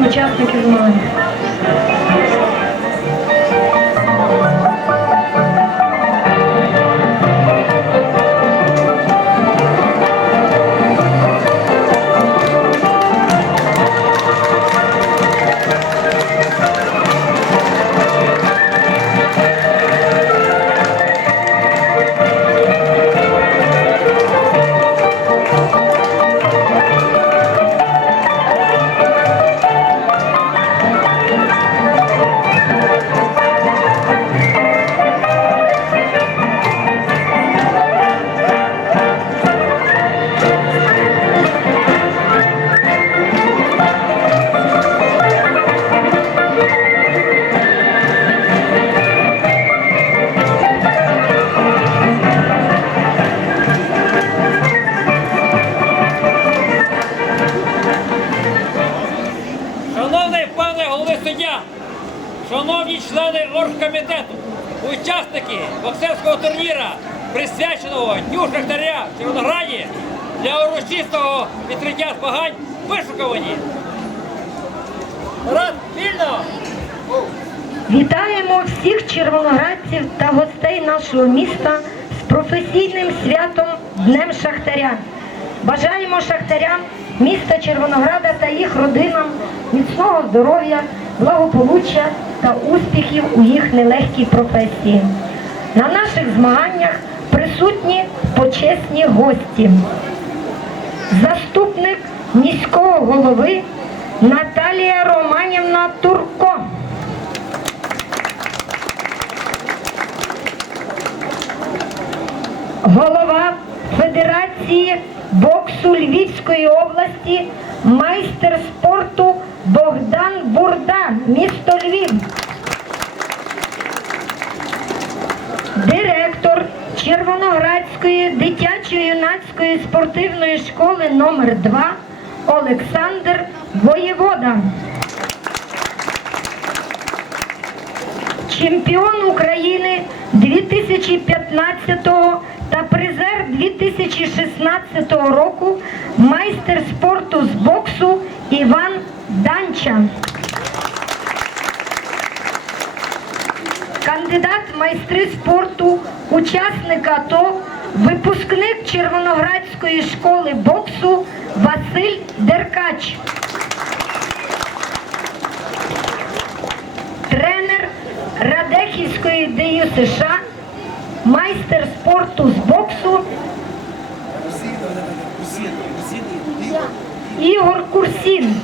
учасників змагань. Учасники боксерського турніра, присвяченого Дню Шахтаря в Червонограді для урочистого відкриття змагань вишукувані. Рад вільно! Вітаємо всіх червоноградців та гостей нашого міста з професійним святом Днем Шахтаря. Бажаємо шахтарям міста Червонограда та їх родинам міцного здоров'я, благополуччя та успіхів у їх нелегкій професії. На наших змаганнях присутні почесні гості. Заступник міського голови Наталія Романівна Турко. голова Федерації боксу Львівської області, майстер спорту Богдан Бурда, місто Львів. Директор Червоноградської дитячо-юнацької спортивної школи номер 2 Олександр Воєвода. чемпіон України 2015 та призер 2016 року, майстер спорту з боксу Іван Данча. Кандидат майстри спорту, учасник АТО, випускник Червоноградської школи боксу Василь Деркач. тренер Радехівської ДЮ США, майстер спорту з боксу Ігор Курсін.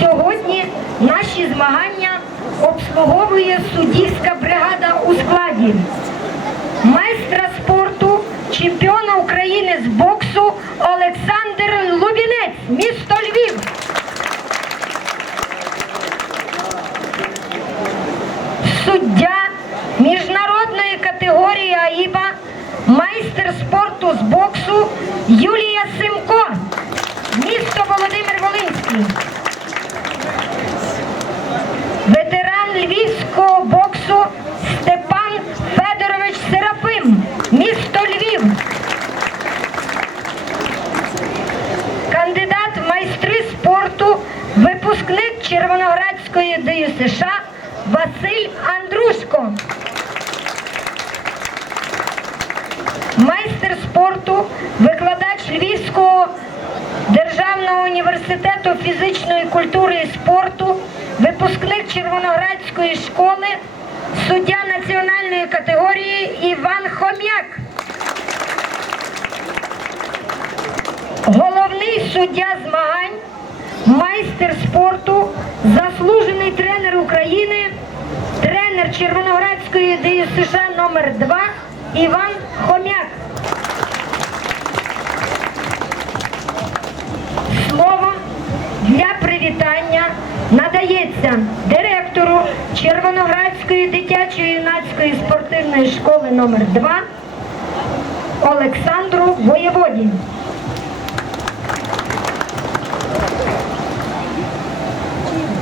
Сьогодні наші змагання обслуговує суддівська бригада у складі майстра спорту, чемпіона України з боксу Олександр Лубінець, місто Львів. Суддя міжнародної категорії АІБА, майстер спорту з боксу Юлія Симко, місто Володимир Волинський. Ветеран львівського боксу Степан Федорович Серафим, місто Львів. Кандидат в майстри спорту, випускник Червоноградської ДЮ США Василь Андрушко. Майстер спорту, викладач Львівського Державного університету фізичної культури і спорту, випускник Червоноградської школи, суддя національної категорії Іван Хом'як. Головний суддя змагань, майстер спорту, заслужений тренер України, тренер Червоноградської ДЮ США номер 2 Іван Хом'як. Слово для привітання надається директору Червоноградської дитячої юнацької спортивної школи номер 2 Олександру Воєводі.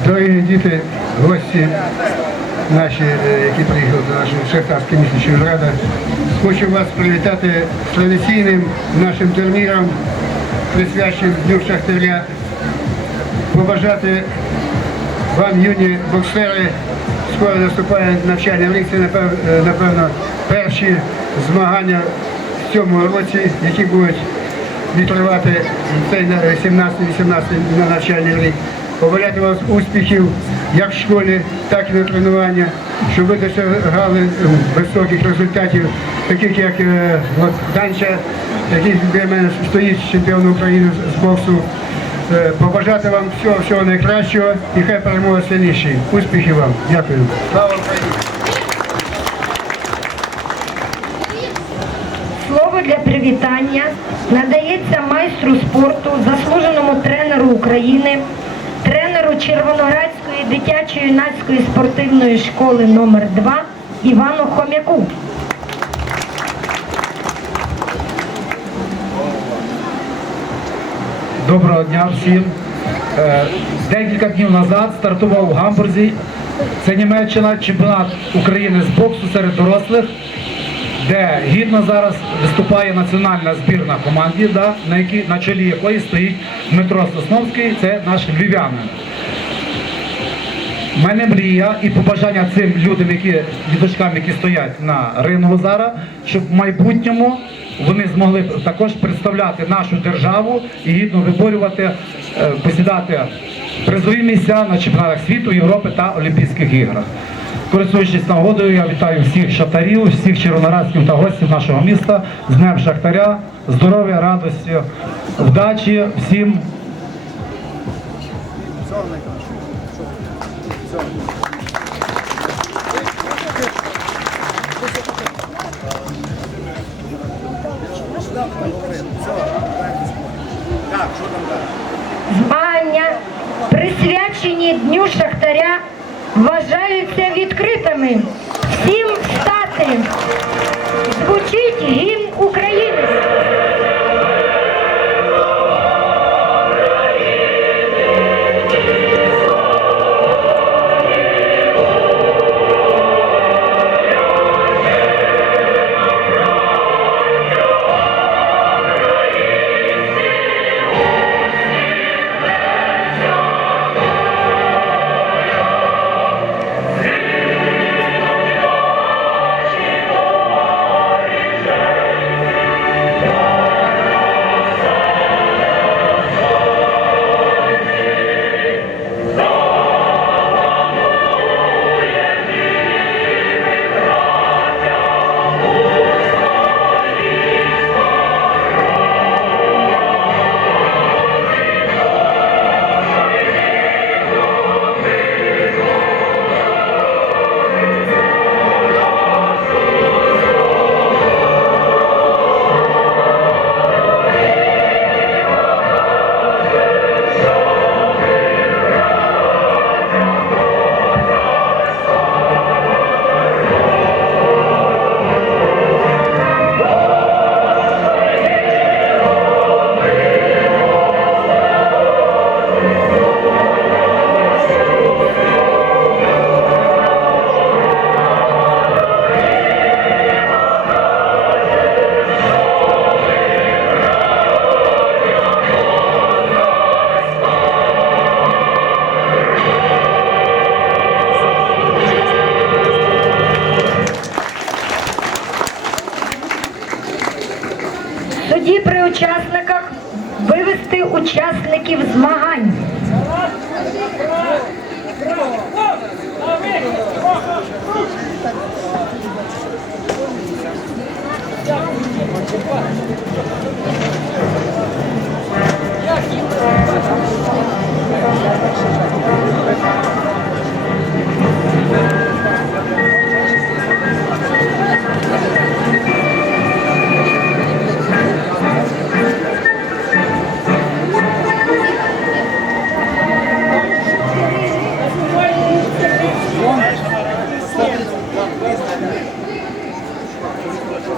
Дорогі діти, гості наші, е, які приїхали до нашого Шахтарського міста Червонограда, хочу вас привітати з традиційним нашим турніром присвячений Дню Шахтаря. Побажати вам, юні боксери, скоро наступає навчальний рік, це напевно перші змагання в цьому році, які будуть відкривати цей 17-18 на навчальний рік. Побажати вас успіхів як в школі, так і на тренування, щоб ви досягали високих результатів, таких як е, от Данча, який біля мене стоїть чемпіон України з- боксу. Е, Побажати вам всього, всього найкращого і хай перемога сильніші. Успіхів вам. Дякую. Слава Україні! Слово для привітання надається майстру спорту, заслуженому тренеру України, Червоноградської дитячо-юнацької спортивної школи номер 2 Івану Хом'яку. Доброго дня всім. Е, Декілька днів назад стартував у Гамбурзі. Це Німеччина, чемпіонат України з боксу серед дорослих, де гідно зараз виступає національна збірна команді, да, на, якій, на чолі якої стоїть Дмитро Сосновський, це наш львів'янин. У мене мрія і побажання цим людям, які діточкам, які стоять на рингу зараз, щоб в майбутньому вони змогли також представляти нашу державу і гідно виборювати, е, посідати призові місця на чемпіонатах світу, Європи та Олімпійських іграх. Користуючись нагодою, я вітаю всіх шахтарів, всіх червоноградських та гостів нашого міста. З Днем Шахтаря, здоров'я, радості, вдачі всім. Змагання, присвячені Дню Шахтаря, вважаються відкритими. Всім стати Звучить гімн Yeah, keep